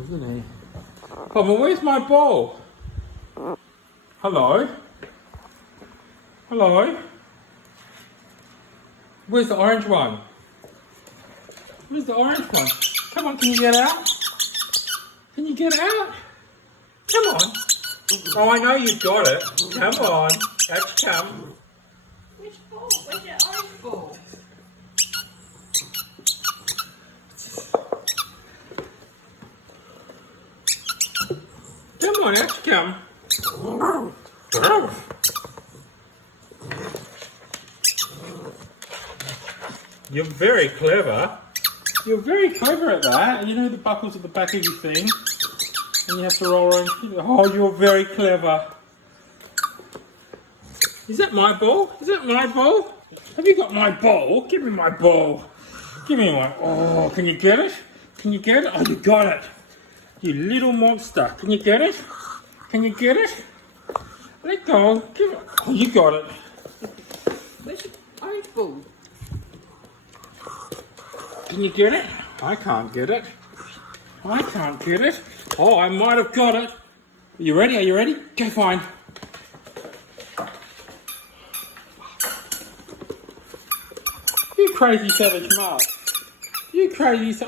isn't he? Oh, but where's my ball? Hello? Hello? Where's the orange one? Where's the orange one? Come on, can you get out? Can you get out? Come on. Oh, I know you've got it. Come on. Let's come. Which ball? Where's your orange ball? Come on, let's come. You're very clever. You're very clever at that. You know the buckles at the back of your thing. And you have to roll around. Oh, you're very clever. Is that my ball? Is that my ball? Have you got my ball? Give me my ball. Give me my... Oh, can you get it? Can you get it? Oh, you got it. You little monster. Can you get it? Can you get it? Let go. Give it. Oh, you got it. Where's your orange ball? Can you get it? I can't get it. I can't get it. Oh, I might have got it. Are you ready? Are you ready? Go find. You crazy savage mug. You crazy savage.